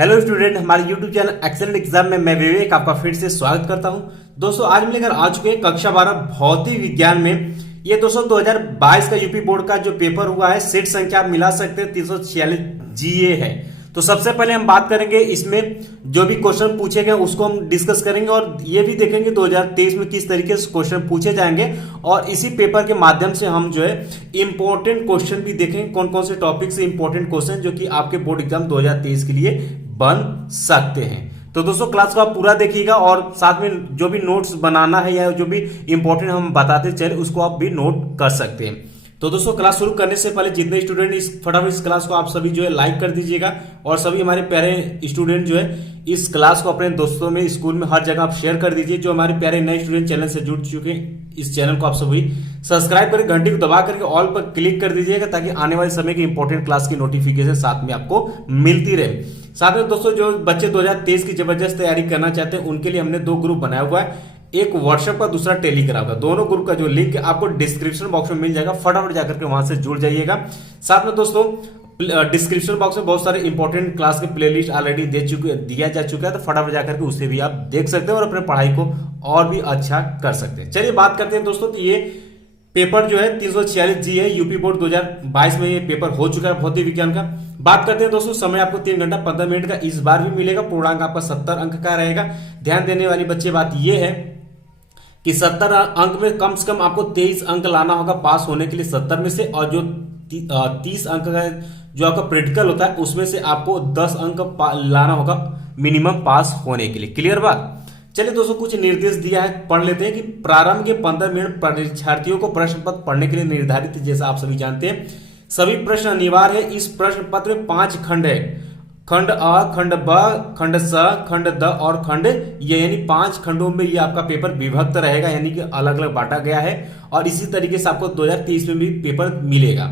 Hello student, हमारे YouTube channel excellent exam में मैं विवेक आपका फिर से स्वागत करता हूं। दोस्तों आज हम लेकर आ चुके हैं कक्षा 12 भौतिक विज्ञान में। ये दोस्तों 2022 का यूपी बोर्ड का जो पेपर हुआ है, सीट संख्या आप मिला सकते हैं 346 जीए है। तो सबसे पहले हम बात करेंगे इसमें जो भी क्वेश्चन पूछे गए उसको हम डिस्कस करेंगे और ये भी देखेंगे 2023 में किस तरीके से क्वेश्चन पूछे जाएंगे। और इसी पेपर के माध्यम से हम जो है इंपॉर्टेंट क्वेश्चन भी देखेंगे, कौन कौन से टॉपिक से इंपॉर्टेंट क्वेश्चन जो कि आपके बोर्ड एग्जाम 2023 के लिए बन सकते हैं। तो दोस्तों क्लास को आप पूरा देखिएगा और साथ में जो भी नोट्स बनाना है या जो भी इंपॉर्टेंट हम बताते चले उसको आप भी नोट कर सकते हैं। तो दोस्तों क्लास शुरू करने से पहले जितने स्टूडेंट फटाफट इस क्लास को आप सभी जो है लाइक कर दीजिएगा और सभी हमारे प्यारे स्टूडेंट जो है इस क्लास को अपने दोस्तों में, स्कूल में, हर जगह आप शेयर कर दीजिए। जो हमारे प्यारे नए स्टूडेंट चैनल से जुड़ चुके हैं, इस चैनल को आप सभी सब्सक्राइब करके घंटी को दबा करके ऑल पर क्लिक कर दीजिएगा ताकि आने वाले समय की इंपॉर्टेंट क्लास की नोटिफिकेशन साथ में आपको मिलती रहे। साथ में दोस्तों जो बच्चे 2023 की जबरदस्त तैयारी करना चाहते हैं उनके लिए हमने 2 ग्रुप बनाया हुआ है, एक व्हाट्सएप का, दूसरा टेलीग्राम का। दोनों ग्रुप का जो लिंक है आपको डिस्क्रिप्शन बॉक्स में मिल जाएगा, फटाफट जाकर के वहां से जुड़ जाइएगा। साथ में दोस्तों डिस्क्रिप्शन बॉक्स में बहुत सारे इंपॉर्टेंट क्लास के प्लेलिस्ट ऑलरेडी दिया जा चुका है, तो फटाफट जाकर के उसे भी आप देख सकते हैं और अपने पढ़ाई को और भी अच्छा कर सकते हैं। चलिए बात करते हैं दोस्तों, तो ये पेपर जो है 346 जी है, यूपी बोर्ड 2022 में ये पेपर हो चुका है भौतिक विज्ञान का। बात करते हैं दोस्तों, समय आपको 3 घंटा 15 मिनट का इस बार भी मिलेगा। पूर्णांक आपका 70 अंक का रहेगा। ध्यान देने वाली बच्चे बात यह है कि 70 अंक में कम से कम आपको 23 अंक लाना होगा पास होने के लिए 70 में से, और जो 30 अंक का जो आपका प्रैक्टिकल होता है उसमें से आपको 10 अंक लाना होगा मिनिमम पास होने के लिए। क्लियर बात। चलिए दोस्तों कुछ निर्देश दिया है, पढ़ लेते हैं कि प्रारंभ के 15 मिनट परीक्षार्थियों को प्रश्न पत्र पढ़ने के लिए निर्धारित है। जैसा आप सभी जानते हैं सभी प्रश्न अनिवार्य है। इस प्रश्न पत्र में 5 खंड है, खंड अ, खंड ब, खंड स, खंड द और खंड ये, यानी 5 खंडों में ये आपका पेपर विभक्त रहेगा, यानी कि अलग अलग बांटा गया है। और इसी तरीके से आपको 2023 में भी पेपर मिलेगा।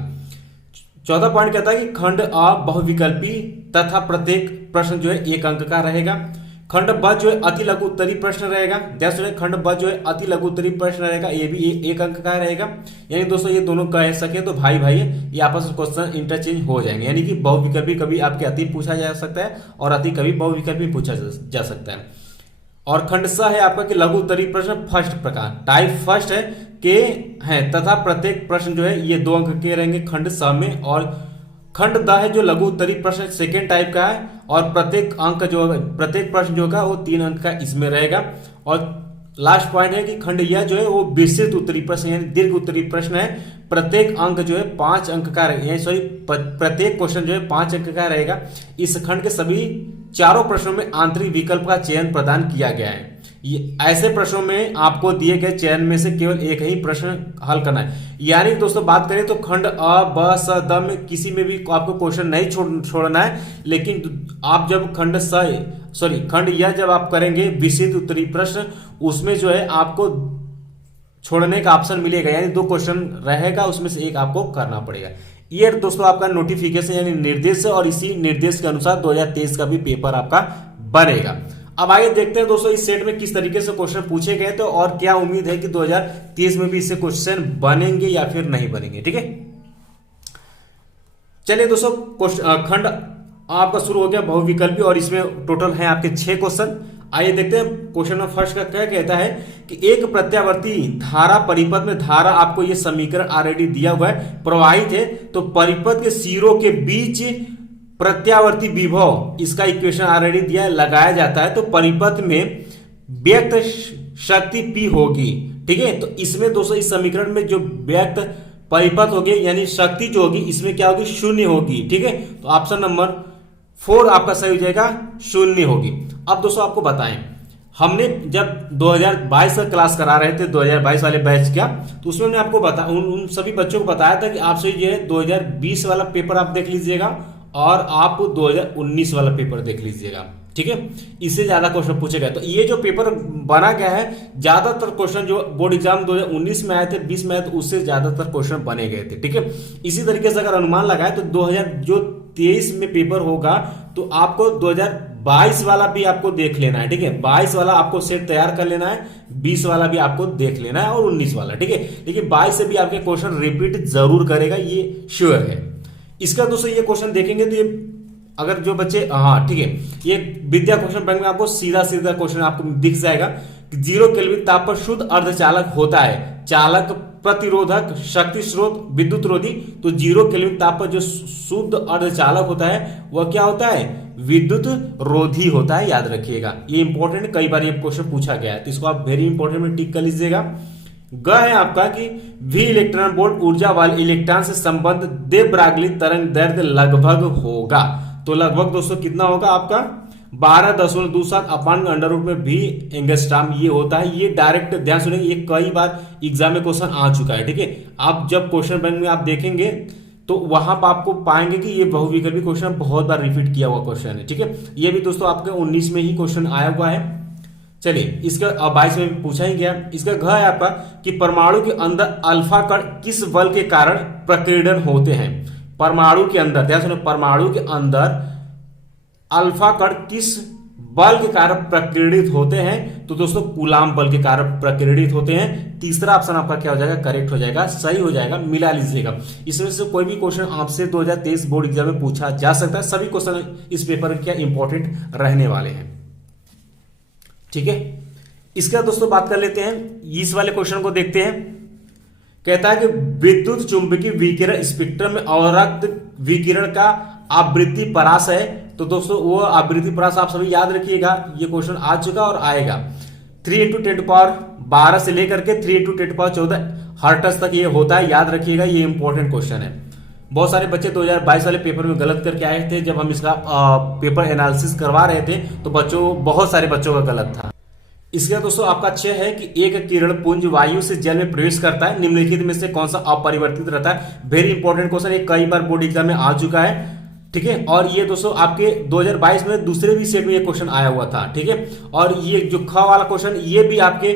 14 पॉइंट कहता है कि खंड अ बहुविकल्पी तथा प्रत्येक प्रश्न जो है 1 अंक का रहेगा। खंड ब जो है अति लघु उत्तरीय प्रश्न रहेगा। ध्यान सुनिए, खंड ब जो है अति लघु उत्तरीय प्रश्न रहेगा, ये भी 1 अंक का रहेगा। यानी दोस्तों ये दोनों कह सके तो भाई भाई ये आपस में क्वेश्चन इंटरचेंज हो जाएंगे, यानी कि बहुविकल्पी कभी आपके अति पूछा जा सकता है और अति कभी बहुविकल्पी पूछा जा सकता है। और खंड स है आपका कि लघु उत्तरीय प्रश्न फर्स्ट प्रकार, टाइप फर्स्ट है के है, तथा प्रत्येक प्रश्न जो है ये 2 अंक के रहेंगे खंड स में। और खंड द है जो लघु उत्तरीय प्रश्न सेकेंड टाइप का है और प्रत्येक प्रश्न जो होगा वो 3 अंक का इसमें रहेगा। और लास्ट पॉइंट है कि खंड यह जो है वो विस्तृत उत्तरीय प्रश्न यानी दीर्घ उत्तरीय प्रश्न है। प्रत्येक अंक जो है 5 अंक का प्रत्येक क्वेश्चन जो है 5 अंक का रहेगा। इस खंड के सभी चारों प्रश्नों में आंतरिक विकल्प का चयन प्रदान किया गया है। ये ऐसे प्रश्नों में आपको दिए गए चयन में से केवल एक ही प्रश्न हल करना है। यानी दोस्तों बात करें तो खंड अ, ब, स, द में किसी में भी आपको क्वेश्चन नहीं छोड़ना है, लेकिन आप जब खंड यह जब आप करेंगे विस्तृत उत्तरीय प्रश्न, उसमें जो है आपको छोड़ने का ऑप्शन मिलेगा, यानी 2 क्वेश्चन रहेगा, उसमें से एक आपको करना पड़ेगा। ये दोस्तों आपका नोटिफिकेशन यानी निर्देश है और इसी निर्देश के अनुसार 2023 का भी पेपर आपका बनेगा। अब आगे देखते हैं दोस्तों इस सेट में किस तरीके से क्वेश्चन पूछे गए थे और क्या उम्मीद है कि 2023 में भी इससे क्वेश्चन बनेंगे या फिर नहीं बनेंगे। ठीक है, चलिए दोस्तों खंड आपका शुरू हो गया बहुविकल्पी और इसमें टोटल है आपके 6 क्वेश्चन। आइए देखते हैं क्वेश्चन नंबर फर्स्ट का क्या कहता है कि एक प्रत्यावर्ती धारा परिपथ में, धारा आपको ये समीकरण ऑलरेडी दिया हुआ है, प्रवाहित है तो परिपथ के सिरों के बीच प्रत्यावर्ती विभव, इसका इक्वेशन ऑलरेडी दिया है, लगाया जाता है तो परिपथ में व्यक्त शक्ति P होगी। ठीक है, तो इसमें दोस्तों इस समीकरण में जो व्यक्त परिपथ होगी यानी शक्ति जो होगी इसमें क्या होगी, 0 होगी। ठीक है, तो ऑप्शन नंबर 4 आपका सही हो जाएगा, 0 होगी। अब दोस्तों आपको बताएं, हमने जब 2022 का क्लास करा रहे थे 2022 वाले बैच का, तो उसमें हमने आपको उन सभी बच्चों को बताया था कि आपसे ये 2020 वाला पेपर आप देख लीजिएगा और आप 2019 वाला पेपर देख लीजिएगा। ठीक है, इससे ज्यादा क्वेश्चन पूछे गए। तो ये जो पेपर बना गया है, ज्यादातर क्वेश्चन जो बोर्ड एग्जाम 2019 में आए थे, 20 में आए थे, उससे ज्यादातर क्वेश्चन बने गए थे। ठीक है, इसी तरीके से अगर अनुमान लगाए तो 2023 में पेपर होगा तो आपको 2022 वाला भी आपको देख लेना है। ठीक है, 22 वाला आपको सेट तैयार कर लेना है, 20 वाला भी आपको देख लेना है और 19 वाला। ठीक है, लेकिन 22 से भी आपके क्वेश्चन रिपीट जरूर करेगा, ये श्योर है। इसका दोस्तों ये क्वेश्चन देखेंगे तो ये अगर जो बच्चे, हाँ ठीक है, ये विद्या क्वेश्चन बैंक में आपको सीधा सीधा क्वेश्चन आपको दिख जाएगा कि 0 केल्विन ताप पर शुद्ध अर्धचालक होता है चालक, प्रतिरोधक, शक्ति स्रोत, विद्युत रोधी। तो 0 केल्विन ताप पर जो शुद्ध अर्धचालक होता है वह क्या होता है? विद्युत रोधी होता है, याद रखिएगा। ये इंपॉर्टेंट, कई बार ये क्वेश्चन पूछा गया है, तो इसको आप वेरी इंपॉर्टेंट में टिक कर लीजिएगा। ग है आपका कि वी इलेक्ट्रॉन वोल्ट ऊर्जा वाले इलेक्ट्रॉन से संबंध दे ब्रागली तरंग दैर्ध्य लगभग होगा। तो लगभग दोस्तों कितना होगा आपका? 12.27 अपान अंडर रूट में वी एंगस्ट्रॉम ये होता है। ये डायरेक्ट ध्यान सुनेंगे, ये कई बार एग्जाम में क्वेश्चन आ चुका है, ठीक है। आप जब क्वेश्चन बैंक में आप देखेंगे तो वहां पर आपको पाएंगे कि ये बहुविकल्पी क्वेश्चन बहुत बार रिपीट किया हुआ क्वेश्चन है, ठीक है। ये भी दोस्तों आपके 19 में ही क्वेश्चन आया हुआ है। चलिए, इसका 22 में पूछा ही गया। इसका घ है आपका कि परमाणु के अंदर अल्फा कण किस बल के कारण प्रकीर्णन होते हैं? परमाणु के अंदर, ध्यान सुनो, परमाणु के अंदर अल्फा कण किस बल के कारण प्रकीर्णित होते हैं? तो दोस्तों कूलाम बल के कारण प्रकीर्णित होते हैं। तीसरा ऑप्शन आपका क्या हो जाएगा? करेक्ट हो जाएगा, सही हो जाएगा, मिला लीजिएगा। इसमें से कोई भी क्वेश्चन आपसे 2023 बोर्ड एग्जाम में पूछा जा सकता है। सभी क्वेश्चन इस पेपर के क्या इंपॉर्टेंट रहने वाले हैं, ठीक है। इसका दोस्तों बात कर लेते हैं, इस वाले क्वेश्चन को देखते हैं। कहता है कि विद्युत चुंबकीय विकिरण स्पेक्ट्रम में अवरक्त विकिरण का आवृत्ति परास है। तो दोस्तों वो आवृत्ति परास आप सभी याद रखिएगा, ये क्वेश्चन आ चुका और आएगा। 3 × 10⁻12 से लेकर के 3 × 10⁻14 हर्ट्ज तक ये होता है, याद रखिएगा। ये इंपॉर्टेंट क्वेश्चन है। बहुत सारे बच्चे 2022 वाले पेपर में गलत करके आए थे। जब हम इसका पेपर एनालिसिस करवा रहे थे तो बहुत सारे बच्चों का गलत था। इसका दोस्तों आपका 6 है कि एक किरण पुंज वायु से जल में प्रवेश करता है, निम्नलिखित में से कौन सा अपरिवर्तित रहता है? वेरी इंपॉर्टेंट क्वेश्चन, ये कई बार बोर्ड एग्जाम में आ चुका है, ठीक है। और ये दोस्तों आपके 2022 में दूसरे भी सेट में ये क्वेश्चन आया हुआ था, ठीक है। और ये जो ख वाला क्वेश्चन, ये भी आपके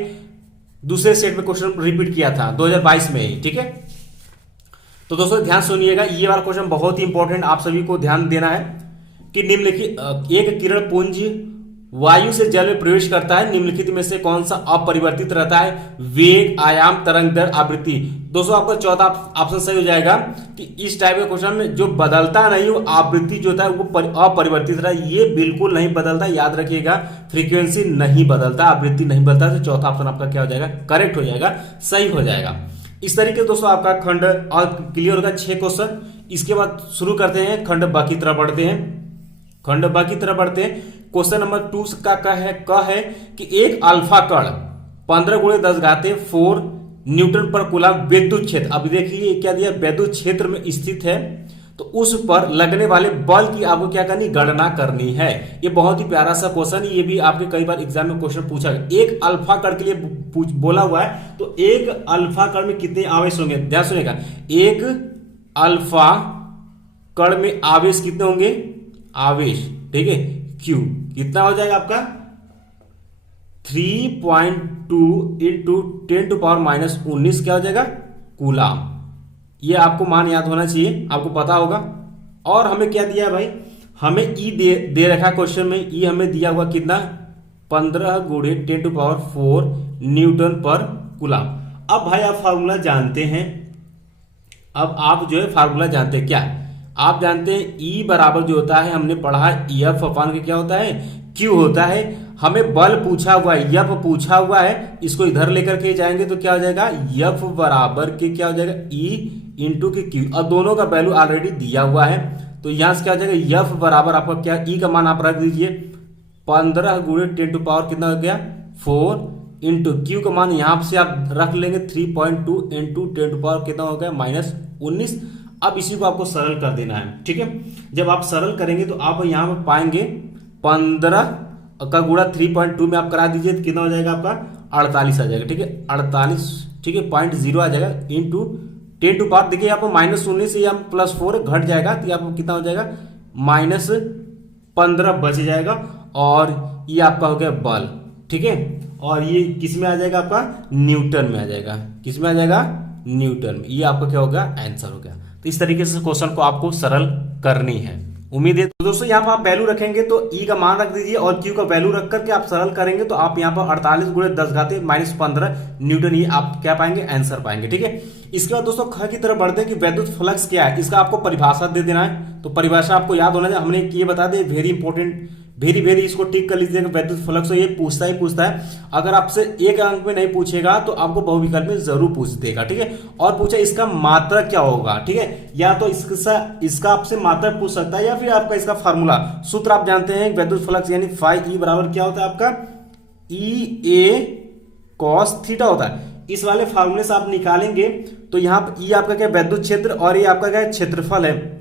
दूसरे सेट में क्वेश्चन रिपीट किया था 2022 में ही, ठीक है। तो दोस्तों ध्यान सुनिएगा, ये वाला क्वेश्चन बहुत ही इंपॉर्टेंट, आप सभी को ध्यान देना है कि निम्नलिखित एक किरण पुंज वायु से जल में प्रवेश करता है, निम्नलिखित में से कौन सा अपरिवर्तित रहता है? वेग, आयाम, तरंग दर, आवृत्ति। दोस्तों आपका चौथा ऑप्शन सही हो जाएगा कि इस टाइप के क्वेश्चन में जो बदलता नहीं वो आवृत्ति जो होता है वो अपरिवर्तित रहा है। ये बिल्कुल नहीं बदलता, याद रखिएगा। फ्रीक्वेंसी नहीं बदलता, आवृत्ति नहीं बदलता। तो चौथा ऑप्शन आपका क्या हो जाएगा? करेक्ट हो जाएगा, सही हो जाएगा। इस तरीके से दोस्तों आपका खंड और क्लियर होगा 6 क्वेश्चन। इसके बाद शुरू करते हैं खंड ब की तरफ बढ़ते हैं। खंड ब की तरफ बढ़ते हैं। क्वेश्चन नंबर 2 का है कि एक अल्फा कण 15 × 10⁻⁴ न्यूटन पर कूलम विद्युत क्षेत्र, अब देखिए क्या दिया, विद्युत क्षेत्र में स्थित है, तो उस पर लगने वाले बल की आपको क्या करनी? गणना करनी है। ये बहुत ही प्यारा सा क्वेश्चन, ये भी आपके कई बार एग्जाम में क्वेश्चन पूछा गया। एक अल्फा कण के लिए बोला हुआ है, तो एक अल्फा कण में कितने आवेश होंगे? ध्यान सुनिएगा, एक अल्फा कण में आवेश कितने होंगे? आवेश, ठीक है, क्यू कितना हो जाएगा आपका? 3.2 × 10⁻⁻19 क्या हो जाएगा? कूलाम। ये आपको मान याद होना चाहिए, आपको पता होगा। और हमें क्या दिया है भाई? हमें ई दे रखा क्वेश्चन में। ई हमें दिया हुआ कितना? 15 × 10⁴ न्यूटन पर कूलाम। अब भाई आप फार्मूला जानते हैं, अब आप जो है फार्मूला जानते हैं क्या? आप जानते हैं ई बराबर जो होता है, हमने पढ़ा है एफ अपान के क्या होता है? क्यू होता है। हमें बल पूछा हुआ है, एफ पूछा हुआ है, इसको इधर लेकर के जाएंगे तो क्या हो जाएगा? एफ बराबर के क्या हो जाएगा? ई इंटू के क्यू। अब दोनों का वैल्यू ऑलरेडी दिया हुआ है, तो यहां से क्या हो जाएगा? एफ बराबर आपका क्या? ई का मान आप रख दीजिए 15 × 10⁻⁴ कितना हो गया? 4 इंटू क्यू का मान यहां से आप रख लेंगे 3.2 × 10⁻⁻ कितना हो गया? -19। अब इसी को आपको सरल कर देना है, ठीक है। जब आप सरल करेंगे तो आप यहां पर पाएंगे 15 का गुणा 3.2 में आप करा दीजिए तो कितना हो जाएगा आपका? 48 आ जाएगा, ठीक है, 48, ठीक है, 0.0 आ जाएगा इंटू 10⁻, देखिए यहाँ पर -19 या +4 घट जाएगा तो यहाँ पर कितना हो जाएगा? -15 बच जाएगा। और ये आपका हो गया बल, ठीक है। और ये किस में आ जाएगा आपका? न्यूटन में आ जाएगा। किस में आ जाएगा? न्यूटन में। ये आपका क्या होगा? आंसर हो गया। तो इस तरीके से क्वेश्चन को आपको सरल करनी है। उम्मीद है। तो दोस्तों यहाँ पर आप वैल्यू रखेंगे तो ई का मान रख दीजिए और क्यू का वैल्यू रख करके आप सरल करेंगे तो आप यहाँ पर 48 गुणे 10 घाते -15 न्यूटन ये आप क्या पाएंगे, आंसर पाएंगे। ठीक है, इसके बाद दोस्तों ख की तरफ बढ़ते हैं कि वैद्युत फ्लक्स क्या है, इसका आपको परिभाषा दे देना है। तो परिभाषा आपको याद होना चाहिए, हमने ये बता दें, वेरी इंपॉर्टेंट, वेरी इसको टिक कर लीजिएगा। वैद्युत फ्लक्स ये पूछता है। अगर आपसे एक अंक में नहीं पूछेगा तो आपको बहुविकल्प में जरूर पूछ देगा। ठीक है, और पूछा इसका मात्रक क्या होगा। ठीक है, या तो इसका आपसे मात्रक पूछ सकता है या फिर आपका इसका फार्मूला सूत्र आप जानते हैं, वैद्युत फ्लक्स यानी फाई ई बराबर क्या होता है आपका, ई ए कॉस थीटा होता है। इस वाले फार्मूले से आप निकालेंगे तो यहाँ पर ई आपका क्या वैद्युत क्षेत्र और ये आपका क्या क्षेत्रफल है।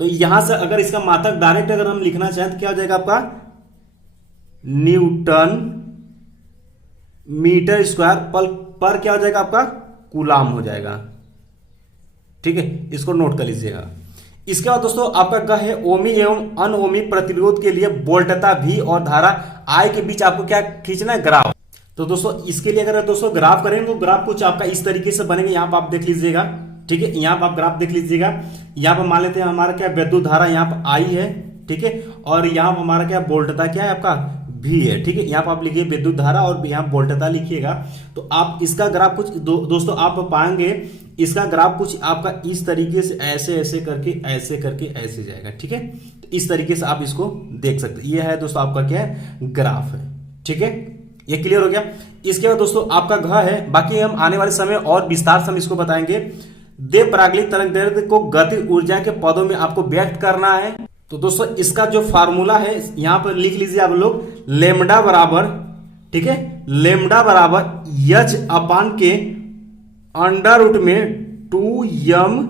तो यहां से अगर इसका मात्रक डायरेक्ट अगर हम लिखना चाहें तो क्या हो जाएगा आपका, न्यूटन मीटर स्क्वायर पर क्या हो जाएगा आपका, कूलाम हो जाएगा। ठीक है, इसको नोट कर लीजिएगा। इसके बाद दोस्तों आपका क्या है, ओमी एवं अनओमी प्रतिरोध के लिए वोल्टता V और धारा I के बीच आपको क्या खींचना है, ग्राफ। तो दोस्तों इसके लिए अगर दोस्तों ग्राफ करेंगे तो ग्राफ कुछ आपका इस तरीके से बनेंगे। यहां पर आप देख लीजिएगा। ठीक है, यहाँ पर आप ग्राफ देख लीजिएगा। यहाँ पर मान लेते हैं हमारा क्या वैद्युत धारा यहाँ पर आई है। ठीक है, और यहाँ पर हमारा क्या वोल्टता क्या है आपका, भी है। ठीक है, यहाँ पर आप लिखिए विद्युत धारा और यहाँ वोल्टता लिखिएगा। तो आप इसका ग्राफ कुछ दोस्तों आप पाएंगे, इसका ग्राफ कुछ आपका इस तरीके से ऐसे करके ऐसे जाएगा। ठीक है, तो इस तरीके से आप इसको देख सकते हैं। ये है दोस्तों आपका क्या है, ग्राफ है। ठीक है, ये क्लियर हो गया। इसके बाद दोस्तों आपका घ है, बाकी हम आने वाले समय और विस्तार से हम इसको बताएंगे। दे परागलित तरंग दैर्ध्य को गति ऊर्जा के पदों में आपको व्यक्त करना है। तो दोस्तों इसका जो फार्मूला है यहां पर लिख लीजिए आप लोग, लेमडा बराबर, ठीक है, लेमडा बराबर एच अपान के अंडर रूट में 2m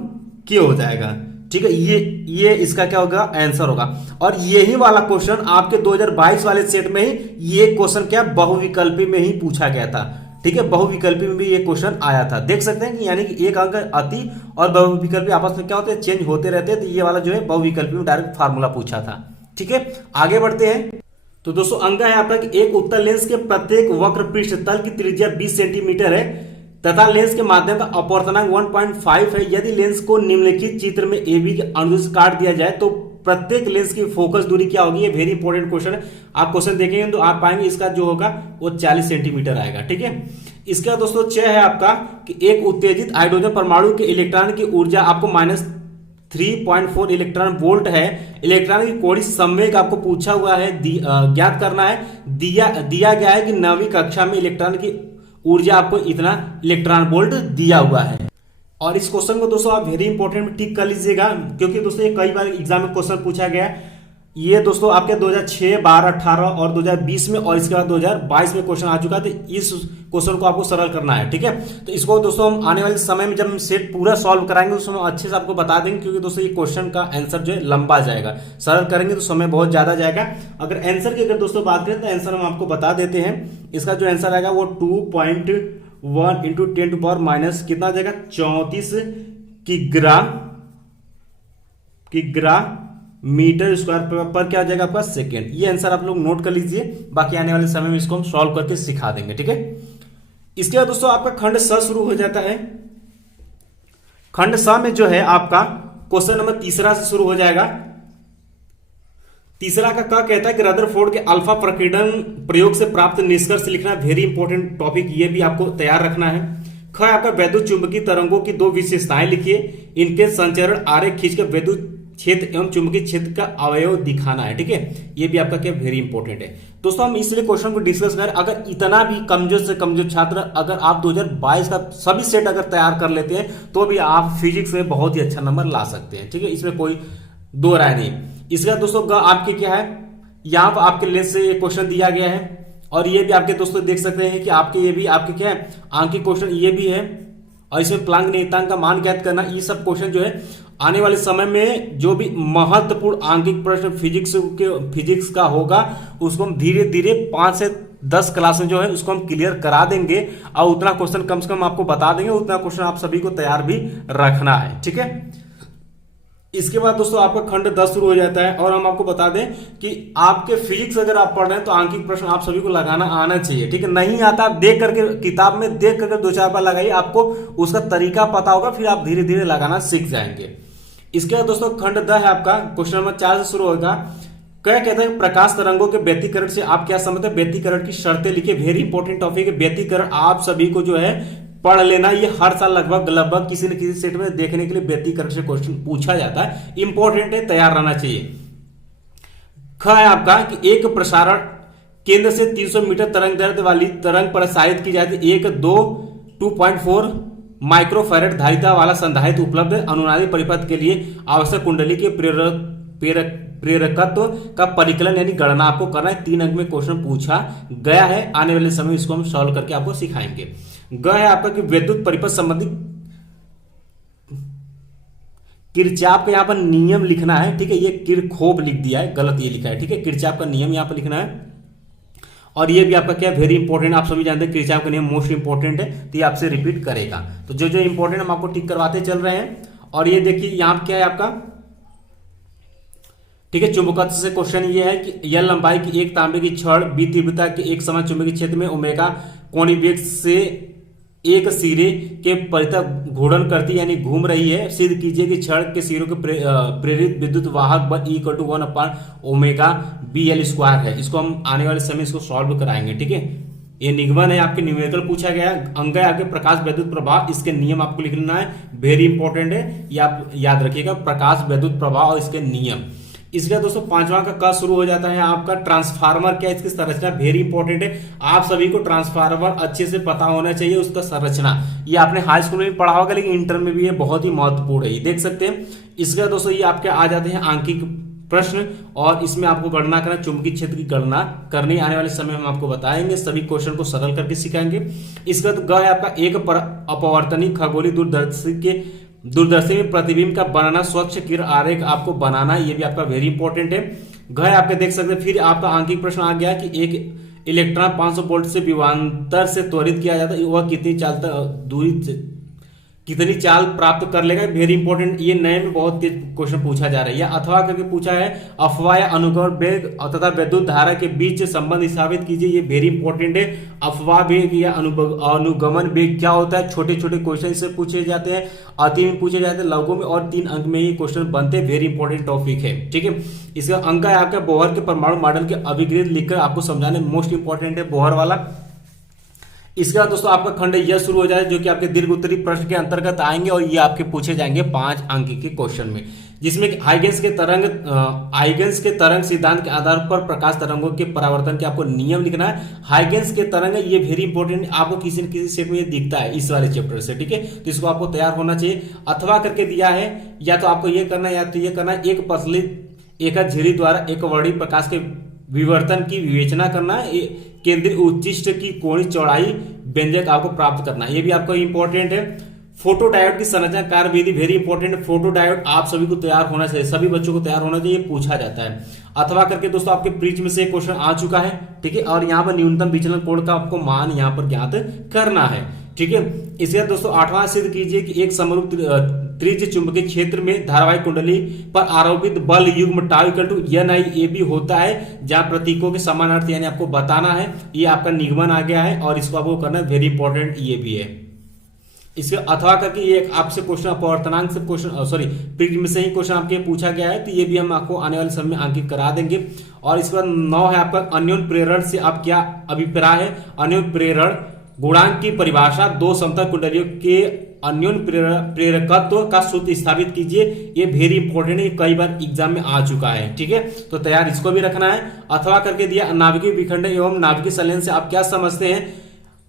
के हो जाएगा। ठीक है, ये इसका क्या होगा, आंसर होगा। और यही वाला क्वेश्चन आपके 2022 वाले सेट में ही ये क्वेश्चन क्या बहुविकल्पी में ही पूछा गया था। ठीक है, बहुविकल्पी में भी ये क्वेश्चन आया था। देख सकते हैं कि यानी कि एक अंक अति और बहुविकल्पी आपस में क्या होते हैं, चेंज होते रहते हैं। तो ये वाला जो है बहुविकल्पी में डायरेक्ट फार्मूला पूछा था। ठीक है, आगे बढ़ते हैं। तो दोस्तों अंक है आपका कि एक उत्तल लेंस के प्रत्येक वक्र पृष्ठ तल की त्रिज्या 20 सेंटीमीटर है तथा लेंस के माध्यम का अपवर्तनांक 1.5 है। यदि लेंस को निम्नलिखित चित्र में AB के अनुदिश काट दिया जाए तो प्रत्येक लेंस की फोकस दूरी क्या होगी। ये वेरी इंपॉर्टेंट क्वेश्चन है। आप क्वेश्चन देखेंगे तो आप पाएंगे इसका जो होगा वो 40 सेंटीमीटर आएगा। ठीक है, इसके बाद दोस्तों 6 है आपका कि एक उत्तेजित हाइड्रोजन परमाणु के इलेक्ट्रॉन की ऊर्जा आपको -3.4 इलेक्ट्रॉन वोल्ट है। इलेक्ट्रॉन की कोणीय संवेग आपको पूछा हुआ है, ज्ञात करना है। दिया गया है कि 9वीं कक्षा में इलेक्ट्रॉन की ऊर्जा आपको इतना इलेक्ट्रॉन वोल्ट दिया हुआ है। और इस क्वेश्चन को दोस्तों आप वेरी इंपॉर्टेंट में टिक कर लीजिएगा, क्योंकि दोस्तों ये कई बार एग्जाम में क्वेश्चन पूछा गया है। ये दोस्तों आपके 2006, 12, 18 और 2020 में और इसके बाद 2022 में क्वेश्चन आ चुका है। तो इस क्वेश्चन को आपको सरल करना है। ठीक है, तो इसको दोस्तों हम आने वाले समय में जब हम सेट पूरा सॉल्व कराएंगे उस समय अच्छे से आपको बता देंगे, क्योंकि दोस्तों ये क्वेश्चन का आंसर जो है लंबा जाएगा। सरल करेंगे तो समय बहुत ज्यादा जाएगा। अगर आंसर की अगर दोस्तों बात करें तो आंसर हम आपको बता देते हैं। इसका जो आंसर आएगा वो 2.1 इंटू 10 टू पावर माइनस कितना आ जाएगा, 34 किग्रा मीटर स्क्वायर पर क्या आ जाएगा आपका, सेकेंड। ये आंसर आप लोग नोट कर लीजिए, बाकी आने वाले समय में इसको हम सॉल्व करके सिखा देंगे। ठीक है, इसके बाद दोस्तों आपका खंड स शुरू हो जाता है। खंड स में जो है आपका क्वेश्चन नंबर तीसरा से शुरू हो जाएगा। तीसरा का क्या कहता है कि रदरफोर्ड के अल्फा प्रकीर्णन प्रयोग से प्राप्त निष्कर्ष लिखना। वेरी इंपॉर्टेंट टॉपिक, ये भी आपको तैयार रखना है। ख आपका वैद्युत चुंबकीय तरंगों की दो विशेषताएं लिखिए, इनके संचरण आरेख खींचकर वैद्युत क्षेत्र एवं चुंबकीय क्षेत्र का अवयव दिखाना है। ठीक है, ये भी आपका क्या वेरी इंपॉर्टेंट है। दोस्तों हम इसलिए क्वेश्चन को डिस्कस करें, अगर इतना भी कमजोर से कमजोर छात्र अगर आप 2022 का सभी सेट अगर तैयार कर लेते हैं तो भी आप फिजिक्स में बहुत ही अच्छा नंबर ला सकते हैं। ठीक है, इसमें कोई दो राय नहीं। इसका दोस्तों आपके क्या है, यहाँ पर आपके लेंस से क्वेश्चन दिया गया है और ये भी आपके दोस्तों देख सकते हैं कि आपके ये भी आपके क्या है आंकिक क्वेश्चन ये भी है। और इसमें प्लांक नियतांक का मान ज्ञात करना, ये सब क्वेश्चन जो है आने वाले समय में जो भी महत्वपूर्ण आंकिक प्रश्न फिजिक्स का होगा उसको हम धीरे धीरे 5 से 10 क्लास में जो है उसको हम क्लियर करा देंगे और उतना क्वेश्चन कम से कम आपको बता देंगे, उतना क्वेश्चन आप सभी को तैयार भी रखना है। ठीक है, इसके बाद दोस्तों आपका खंड 10 शुरू हो जाता है। और हम आपको बता दें कि आपके फिजिक्स अगर आप पढ़ रहे हैं तो आंकिक प्रश्न आप सभी को लगाना आना चाहिए। ठीक है, नहीं आता आप देख करके किताब में देख करके 2-4 बार लगाइए, आपको उसका तरीका पता होगा, फिर आप धीरे धीरे लगाना सीख जाएंगे। इसके बाद दोस्तों खंड द है आपका, क्वेश्चन नंबर 4 से शुरू होगा। क्या कहता है प्रकाश तरंगों के व्यतिकरण से आप क्या समझते हैं? व्यतिकरण की शर्तें लिखिए, वेरी इंपॉर्टेंट टॉपिक है व्यतिकरण। आप सभी को जो है पढ़ लेना, ये हर साल लगभग किसी न किसी सेट में देखने के लिए व्यतिकरण से क्वेश्चन पूछा जाता है, इंपॉर्टेंट है, तैयार रहना चाहिए। ख है आपका कि एक प्रसारण केंद्र से 300 मीटर तरंग दैर्ध्य वाली तरंग प्रसारित की जाती है। एक 2.4 माइक्रोफैरेड धारिता वाला संधारित्र उपलब्ध है। अनुनादी परिपथ के लिए आवश्यक कुंडली के प्रेरकत्व का परिकलन यानी गणना आपको करना है। 3 अंक में क्वेश्चन पूछा गया है, आने वाले समय इसको हम सॉल्व करके आपको सिखाएंगे। ग है आपका कि विद्युत परिपथ संबंधी किरचॉफ का यहां पर नियम लिखना है, ठीक है। ये किरखोफ लिख दिया है, गलत ये लिखा है, ठीक है। किरचॉफ का नियम यहां पर लिखना है। और ये भी आपका क्या वेरी इंपॉर्टेंट, आप सभी जानते हैं किरचॉफ का नियम मोस्ट इंपॉर्टेंट है, तो ये आपसे रिपीट करेगा। तो जो जो इंपॉर्टेंट हम आपको टिक करवाते चल रहे हैं। और ये देखिए यहां क्या है आपका, ठीक है। चुंबकत्व से क्वेश्चन ये है कि यह लंबाई की एक तांबे की छड़ बी तीव्रता के एक समान चुंबकीय क्षेत्र में ओमेगा कोणीय वेग से एक सिरे के परितः घूर्णन करती यानी घूम रही है। सिद्ध कीजिए कि छड़ के सिरों के प्रेरित विद्युत वाहक बल E=1/ω BL² है। इसको हम आने वाले समय इसको सॉल्व कराएंगे, ठीक है। ये निगमन है, आपके न्यूमेरिकल पूछा गया है। अंग है आपके प्रकाश विद्युत प्रवाह, इसके नियम आपको लिखना है, वेरी इंपॉर्टेंट है, ये आप याद रखिएगा, प्रकाश विद्युत प्रवाह और इसके नियम। इसके बाद दोस्तों 5वां का क शुरू हो जाता है आपका ट्रांसफार्मर, क्या इसकी संरचना वेरी इंपॉर्टेंट है। आप सभी को ट्रांसफार्मर अच्छे से पता होना चाहिए, उसका संरचना ये आपने हाई स्कूल में भी पढ़ा होगा, लेकिन इंटर में भी ये बहुत ही महत्वपूर्ण है, ये देख सकते हैं। इसके बाद दोस्तों ये आपके आ जाते हैं आंकिक प्रश्न, और इसमें आपको गणना करना, चुंबकीय क्षेत्र की गणना करनी, आने वाले समय हम आपको बताएंगे, सभी क्वेश्चन को सरल करके सिखाएंगे। इसके बाद ग है आपका एक अपवर्तनीय खगोलीय दूरदर्शी में प्रतिबिंब का बनाना, स्वच्छ किरण आरेख आपको बनाना, ये भी आपका वेरी इंपॉर्टेंट है। घ आपके देख सकते हैं। फिर आपका आंकिक प्रश्न आ गया कि एक इलेक्ट्रॉन 500 वोल्ट से विभवांतर से त्वरित किया जाता है, वह कितनी चाल प्राप्त कर लेगा, वेरी इंपॉर्टेंट। ये नए में बहुत तेज क्वेश्चन पूछा जा रहा है। अथवा करके पूछा है अफवाह या अनुगमन वेग तथा विद्युत धारा के बीच संबंध स्थापित कीजिए, ये वेरी इंपॉर्टेंट है। अफवाह वेग या अनुगमन वेग क्या होता है, छोटे छोटे क्वेश्चन इससे पूछे जाते हैं, अति में पूछे जाते हैं, लघु में, और 3 अंक में ये क्वेश्चन बनते हैं, वेरी इंपॉर्टेंट टॉपिक है, ठीक है। इसका अंक है आपका बोहर के परमाणु मॉडल के अभिगृहित लिखकर आपको समझाने, मोस्ट इंपॉर्टेंट है बोहर वाला। इसके बाद दोस्तों आपका खंड यह शुरू हो जाए, जो कि आपके दीर्घ उत्तरी प्रश्न के अंतर्गत आएंगे, और ये आपके पूछे जाएंगे 5 अंक के क्वेश्चन में, जिसमें हाइगेंस के तरंग सिद्धांत के आधार पर प्रकाश तरंगों के परावर्तन के आपको नियम लिखना है। हाइगेंस के तरंग ये वेरी इंपॉर्टेंट, आपको किसी न किसी सेट में ये दिखता है इस वाले चैप्टर से, ठीक है। तो इसको आपको तैयार होना चाहिए। अथवा करके दिया है, या तो आपको ये करना है या तो ये करना है, एक पतली एक झिरी द्वारा एक वर्णीय प्रकाश के विवर्तन की विवेचना करना है, केंद्रीय उच्चिष्ट की कोणीय चौड़ाई व्यंजक आपको प्राप्त करना है, ये भी आपको इंपॉर्टेंट है। फोटो डायोड की संरचना कार्य विधि वेरी इंपॉर्टेंट है। फोटो डायोड आप सभी को तैयार होना चाहिए, सभी बच्चों को तैयार होना चाहिए, पूछा जाता है। अथवा करके दोस्तों आपके प्रिज्म से क्वेश्चन आ चुका है, ठीक है। और यहाँ पर न्यूनतम विचलन कोण का आपको मान यहाँ पर ज्ञात करना है, ठीक है। इसके बाद दोस्तों 8वां सिद्ध कीजिए कि एक समरूप त्रिज्य चुंबकीय क्षेत्र में धारावाहिक कुंडली पर आरोपित बल युग्म टाउ इक्वल टू NIAB होता है, जहां प्रतीकों के समानार्थी यानी आपको बताना है। ये आपका निगमन आ गया है, और इसको आपको करना है, वेरी इंपॉर्टेंट ये भी है। इसके अथवा करके ये आपसे क्वेश्चन अपवर्तनांक से क्वेश्चन प्रिज्म से ही क्वेश्चन आपके पूछा गया है, तो ये भी हम आपको आने वाले समय में अंकित करा देंगे। और इसके बाद 9 है आपका अन्योन्य प्रेरण से आप क्या अभिप्राय है। अन्योन्य प्रेरण गुणांक की परिभाषा, 2 समतल कुंडलियों के अन्योन्य प्रेरकत्व का सूत्र स्थापित कीजिए, ये वेरी इंपॉर्टेंट है, कई बार एग्जाम में आ चुका है, ठीक है। तो तैयार इसको भी रखना है। अथवा करके दिया नाभिकीय विखंडन एवं नाभिकीय संलयन से आप क्या समझते हैं,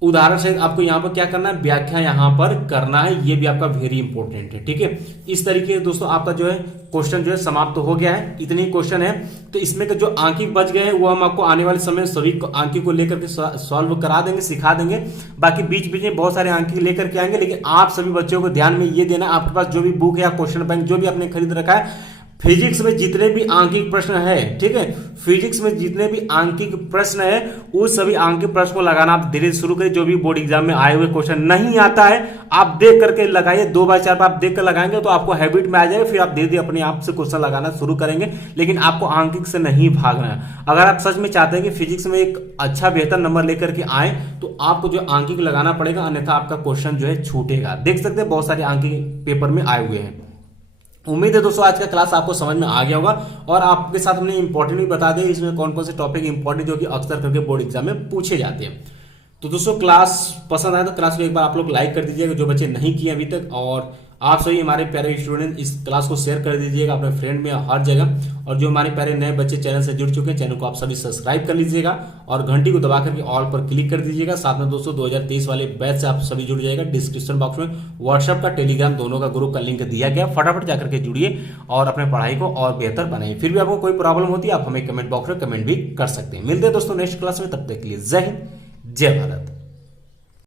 उदाहरण से आपको यहाँ पर क्या करना है, व्याख्या यहाँ पर करना है, ये भी आपका वेरी इंपॉर्टेंट है, ठीक है। इस तरीके से दोस्तों आपका जो है क्वेश्चन जो है समाप्त हो गया है, इतनी क्वेश्चन है। तो इसमें जो अंकित बच गए हैं वो हम आपको आने वाले समय सभी अंकित को लेकर के सॉल्व करा देंगे, सिखा देंगे। बाकी बीच बीच में बहुत सारे अंकित लेकर के आएंगे, लेकिन आप सभी बच्चों को ध्यान में ये देना, आपके पास जो भी बुक है या क्वेश्चन बैंक जो भी आपने खरीद रखा है, फिजिक्स में जितने भी आंकिक प्रश्न है, ठीक है, फिजिक्स में जितने भी आंकिक प्रश्न है, उस सभी आंकिक प्रश्न को लगाना आप धीरे शुरू करें। जो भी बोर्ड एग्जाम में आए हुए क्वेश्चन नहीं आता है, आप देख करके लगाइए, 2 बार 4 बार आप देख कर लगाएंगे तो आपको हैबिट में आ जाएगा, फिर आप धीरे धीरे अपने आप से क्वेश्चन लगाना शुरू करेंगे। लेकिन आपको आंकिक से नहीं भागना है। अगर आप सच में चाहते हैं कि फिजिक्स में एक अच्छा बेहतर नंबर लेकर के आए, तो आपको जो आंकिक लगाना पड़ेगा, अन्यथा आपका क्वेश्चन जो है छूटेगा। देख सकते हैं बहुत सारे आंकिक पेपर में आए हुए हैं। उम्मीद है दोस्तों आज का क्लास आपको समझ में आ गया होगा और आपके साथ हमने इंपॉर्टेंट भी बता दिया इसमें कौन कौन से टॉपिक इंपॉर्टेंट जो कि अक्सर करके बोर्ड एग्जाम में पूछे जाते हैं। तो दोस्तों क्लास पसंद आए तो क्लास को एक बार आप लोग लाइक कर दीजिएगा जो बच्चे नहीं किए अभी तक, और आप सभी हमारे प्यारे स्टूडेंट इस क्लास को शेयर कर दीजिएगा अपने फ्रेंड में हर जगह। और जो हमारे प्यारे नए बच्चे चैनल से जुड़ चुके हैं चैनल को आप सभी सब्सक्राइब कर लीजिएगा और घंटी को दबा करके ऑल पर क्लिक कर दीजिएगा। साथ में दोस्तों 2023 वाले बैच से आप सभी जुड़ जाएगा। डिस्क्रिप्शन बॉक्स में व्हाट्सएप का टेलीग्राम दोनों का ग्रुप का लिंक दिया गया, फटाफट जाकर के जुड़िए और अपने पढ़ाई को और बेहतर बनाइए। फिर भी आपको कोई प्रॉब्लम होती है आप हमें कमेंट बॉक्स में कमेंट भी कर सकते हैं। मिलते हैं दोस्तों नेक्स्ट क्लास में, तब तक के लिए जय हिंद जय भारत।